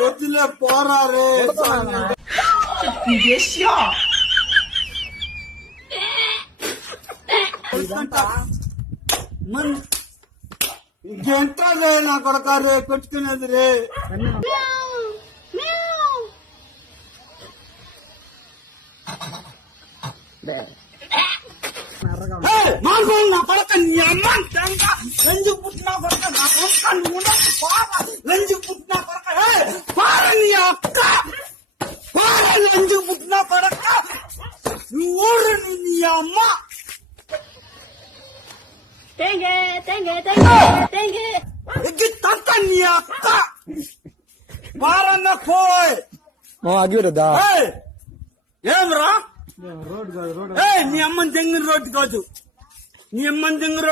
వద్దులే పోరా రే ఇంకెంత రే నా కొడక రే కొట్టుకునేది రే నా కొడక నీ అమ్మ లంజు పుట్టినా కొడక నా కొడక లంజు పుట్టినా కొడక పార నీ అక్క పార లంజు పుట్టినా కొడక నువ్వు ఊరు నీ అమ్మ ఎగ్గి తంత నీ అక్క పారన్న పోయ్ ఆగిరదా ఏమ్రా నీ అమ్మని తెంగిన రోడ్డు కాదు నీ అమ్మని తెంగిన రోడ్డు